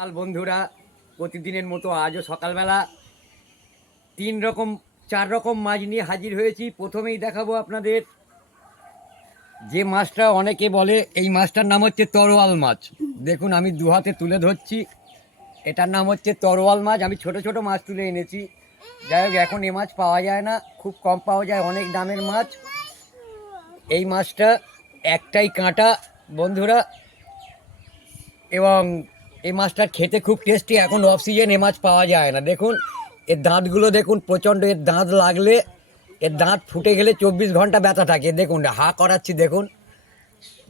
কাল বন্ধুরা প্রতিদিনের মতো আজও সকালবেলা 4 রকম মাছ নিয়ে হাজির হয়েছি। প্রথমেই দেখাবো আপনাদের যে মাছটা অনেকে বলে, এই মাছটার নাম হচ্ছে তরোয়াল মাছ। দেখুন আমি দু হাতে তুলে ধরছি, এটার নাম হচ্ছে তরোয়াল মাছ। আমি ছোট ছোট মাছ তুলে এনেছি। যাই হোক, এখন এ মাছ পাওয়া যায় না, খুব কম পাওয়া যায়, অনেক দামের মাছ। এই মাছটা একটাই কাঁটা বন্ধুরা, এবং এই মাছটা খেতে খুব টেস্টি। এখন অফ সিজন এ মাছ পাওয়া যায় না। দেখুন এর দাঁতগুলো দেখুন, প্রচণ্ড। এর দাঁত লাগলে, এর দাঁত ফুটে গেলে 24 ঘন্টা ব্যথা থাকে। দেখুন হা করাচ্ছি, দেখুন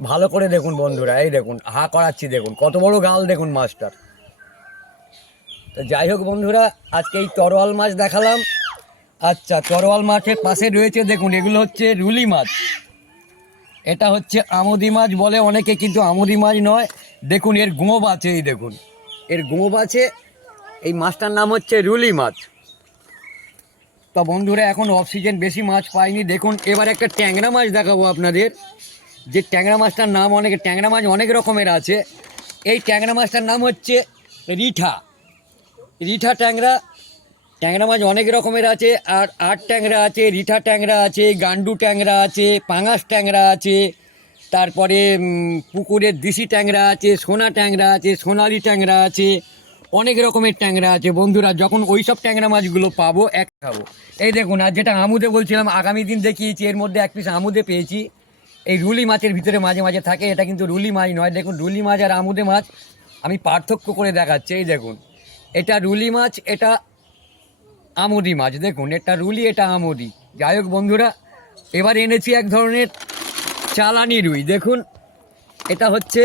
ভালো করে দেখুন বন্ধুরা, এই দেখুন হা করাচ্ছি, দেখুন কত বড় গাল দেখুন মাছটার। তো যাই হোক বন্ধুরা, আজকে এই তরোয়াল মাছ দেখালাম। আচ্ছা, তরোয়াল মাছের পাশে রয়েছে দেখুন, এগুলো হচ্ছে রুলি মাছ। এটা হচ্ছে আমুদি মাছ বলে অনেকে, কিন্তু আমুদি মাছ নয়। দেখুন এর গোঁব আছে, এই দেখুন এর গোঁব আছে। এই মাছটার নাম হচ্ছে রুলি মাছ। তো বন্ধুরা, এখন অফ সিজন, বেশি মাছ পাইনি। দেখুন এবার একটা ট্যাংরা মাছ দেখাবো আপনাদের। যে ট্যাংরা মাছটার নাম, ট্যাংরা মাছ অনেক রকমের আছে। এই ট্যাংরা মাছটার নাম হচ্ছে রিঠা। রিঠা ট্যাংরা। ট্যাংরা মাছ অনেক রকমের আছে, আর আট ট্যাংরা আছে, রিঠা ট্যাংরা আছে, গান্ডু ট্যাংরা আছে, পাঙাশ ট্যাংরা আছে, তারপরে পুকুরের দেশি ট্যাংরা আছে, সোনা ট্যাংরা আছে, সোনালি ট্যাংরা আছে, অনেক রকমের ট্যাংরা আছে বন্ধুরা। যখন ওই সব ট্যাংরা মাছগুলো পাবো এক খাবো। এই দেখুন, আর যেটা আমুদে বলছিলাম আগামী দিন দেখিয়েছি, এর মধ্যে এক পিস আমুদে পেয়েছি। এই রুলি মাছের ভিতরে মাঝে মাঝে থাকে, এটা কিন্তু রুলি মাছ নয়। দেখুন রুলি মাছ আর আমুদে মাছ আমি পার্থক্য করে দেখাচ্ছি। এই দেখুন, এটা রুলি মাছ, এটা আমুদি মাছ। দেখুন এটা রুলি, এটা আমুদি। যাই হোক বন্ধুরা, এবার এনেছি এক ধরনের চালানি রুই। দেখুন এটা হচ্ছে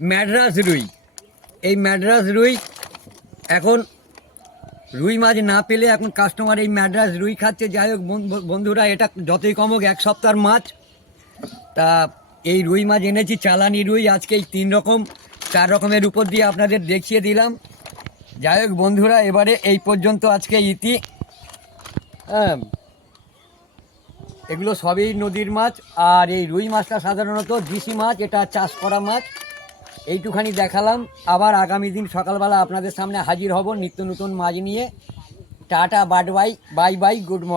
ম্যাড্রাস রুই। এই ম্যাড্রাস রুই, এখন রুই মাছ না পেলে এখন কাস্টমার এই ম্যাড্রাস রুই খাচ্ছে। যাই হোক বন্ধুরা, এটা যতই কমুক 1 সপ্তাহের মাছ। তা এই রুই মাছ এনেছি, চালানি রুই। আজকে এই 4 রকমের উপর দিয়ে আপনাদের দেখিয়ে দিলাম। যাই হোক বন্ধুরা, এবারে এই পর্যন্ত আজকে ইতি। হ্যাঁ, এগুলো সবই নদীর মাছ। আর এই রুই মাছটা সাধারণত দেশি মাছ, এটা চাষ করা মাছ। এইটুখানি দেখালাম। আবার আগামী দিন সকালবেলা আপনাদের সামনে হাজির হব নিত্য নতুন মাছ নিয়ে। Tata, bye bye, good morning.